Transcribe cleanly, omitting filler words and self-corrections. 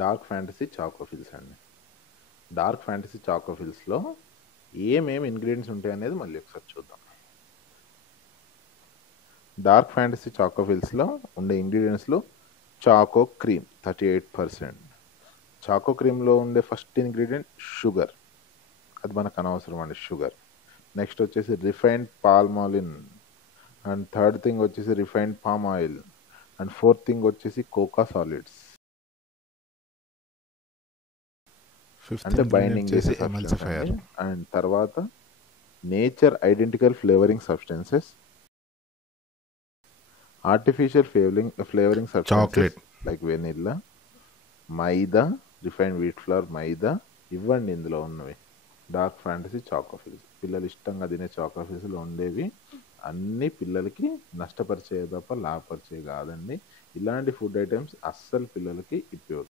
Dark fantasy Choco Fills అండి. Dark fantasy చాకోఫిల్స్లో ఏమేమి ingredients ఉంటాయి అనేది మళ్ళీ ఒకసారి చూద్దాం. డార్క్ ఫ్యాంటసీ చాకోఫిల్స్లో ఉండే ఇంగ్రీడియంట్స్లో చాకో క్రీమ్ 38%. చాకో క్రీమ్లో ఉండే ఫస్ట్ ఇంగ్రీడియంట్ షుగర్, అది మనకు అనవసరం అండి షుగర్. నెక్స్ట్ వచ్చేసి refined palmolein, and third thing వచ్చేసి refined palm oil, and fourth thing వచ్చేసి కోకా సాలిడ్స్ అంటే బైండింగ్ చేసే సబ్స్టెన్స్ అండి. అండ్ తర్వాత nature identical flavouring substances, artificial flavouring substances like vanilla, maida, refined wheat flour, maida, ఇవ్వండి ఇందులో ఉన్నవి డార్క్ ఫ్యాంటసీ చాకోఫిల్స్. పిల్లలు ఇష్టంగా తినే చాకోఫిల్స్లో ఉండేవి అన్ని పిల్లలకి నష్టపరిచే తప్ప లాభపరిచే కాదండి. ఇలాంటి ఫుడ్ ఐటమ్స్ అస్సలు పిల్లలకి ఇప్పవద్దు.